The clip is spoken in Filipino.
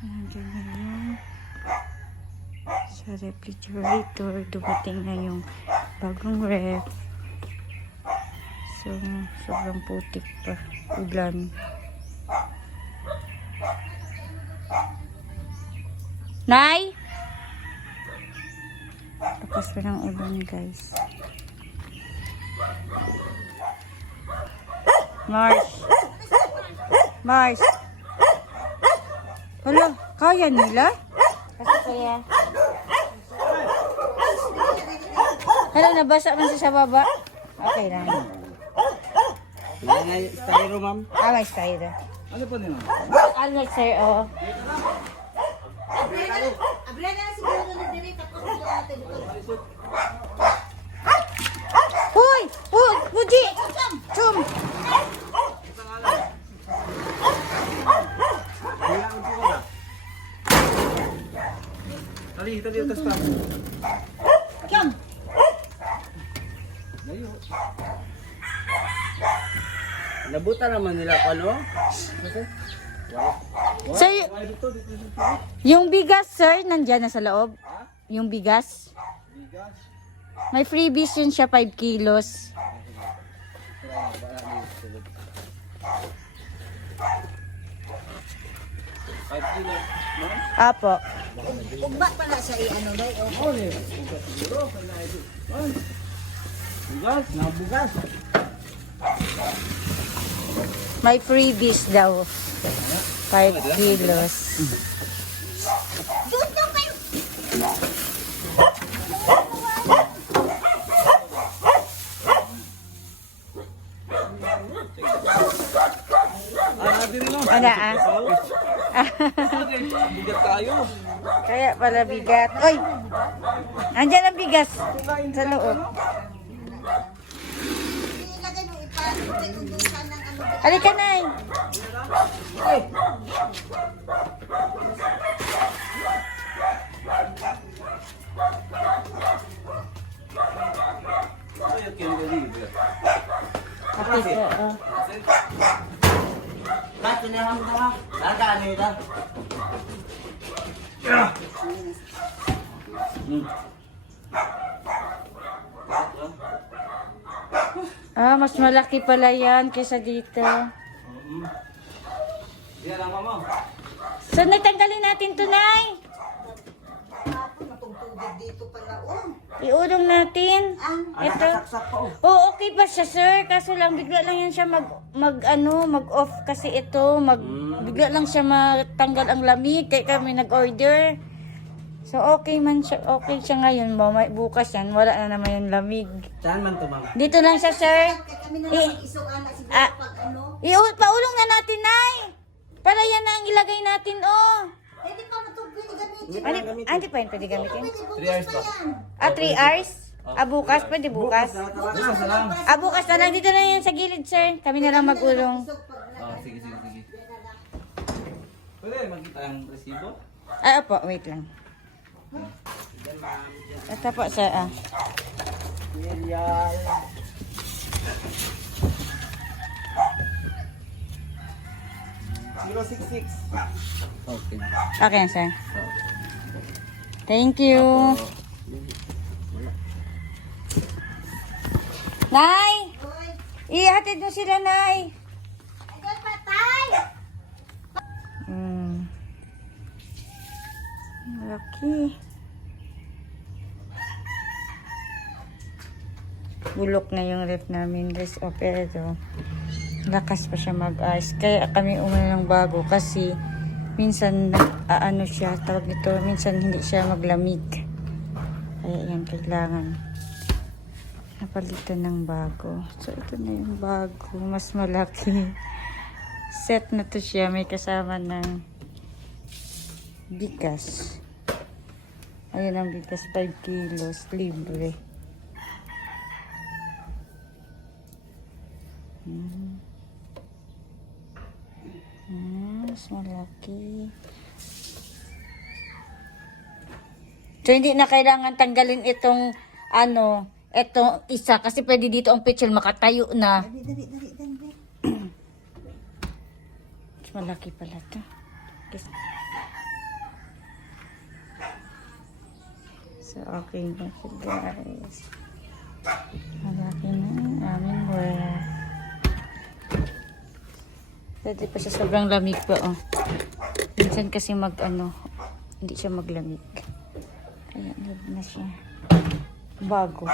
Nandiyan na yung sa refrigerator. Dumating na yung bagong ref. So, sobrang putik pa. Ulan. Nay! Lakas pa ng ulan, guys. Mars! Mars! Hala, kaya nila? Kasi kaya. Hala, nabasa man siya sa baba. Okay lang. May styro, ma'am. Ah, may styro. Ano po nila? Ano, sir, oh. Abra na siguro na dire tapos natin. Hoy! Hoy! Puji! Chum! Tali, utas pa. Kom. Layo. Nabuta naman nila ko, ano? Sir, yung bigas, sir, nandyan na sa loob. Yung bigas. Bigas. May freebies yun siya, 5 kilos. Five kilo, no? Apo. Ugba pala sa i-ano dai. Oh, ne. Bugas siguro, kana ito. Bugas, nabugas. May freebies daw. 5 kilos. Dito kayo. Din no. Ano ah? Bigat tayo. Kaya pala bigat. Oy! Andyan ang bigas sa loob. Ilagay mo ipasok kung doon ng ano. Halika na eh. Ay, okay, deliver. Kapit ka, oh. Bakit na lang ito, ha? Lada, ano ito? Ah, mas malaki pala yan kaysa dito. Yan lang, mama. So, natanggalin natin to, Nay. Tapos natugtugid dito pala Iulong natin. Ito. Nakasaksak pa, oh. Oh, okay pa siya, sir. Kaso lang, bigla lang yan siya mag-off kasi ito. Bigla lang siya matanggal ang lamig. Kaya kami nag-order. So, okay man siya. Okay siya ngayon. Bukas yan. Wala na naman yung lamig. Saan man to, ma'am? Dito lang siya, sir. Kami na lang isukan na siguro Ah. pag ano. Paulong na natin, Nay. Para yan na ang ilagay natin, oh. Eh di pa matugtugid gamitin. Hindi pa yun pwede gamitin. Pwede 3 hours bukas pa pa. yan. 3 hours? Bukas? Pwede bukas? Bukas na lang. Bukas na lang. Dito na yan sa gilid, sir. Kami na lang magulong. Oh, sige. Pwede magkita ang resibo? Opo. Wait lang. Ito po, sir. Serial. Okay. Okay, sir. Thank you. Nay! Ihatid mo sila, Nay. Ayun patay. Laki. Bulok na yung ref namin, guys. Pero lakas pa siya mag-ice. Kaya kami umano ng bago kasi minsan ano siya, tawag nito, minsan hindi siya maglamig. Kaya yan, kailangan napalitan ng bago. So, ito na yung bago. Mas malaki. Set na to siya. May kasama ng bigas. Ayun ang bigas. 5 kilos. Libre. Mas malaki. So, hindi na kailangan tanggalin itong etong isa kasi pwede dito ang pitchel makatayo na. Dali. Mas malaki pala to. Yes. Okay na siya, guys. Malaki na ang aming ref. Dati pa siya sobrang lamig pa, oh. Minsan kasi hindi siya maglamig. Ayan, na siya. Bago.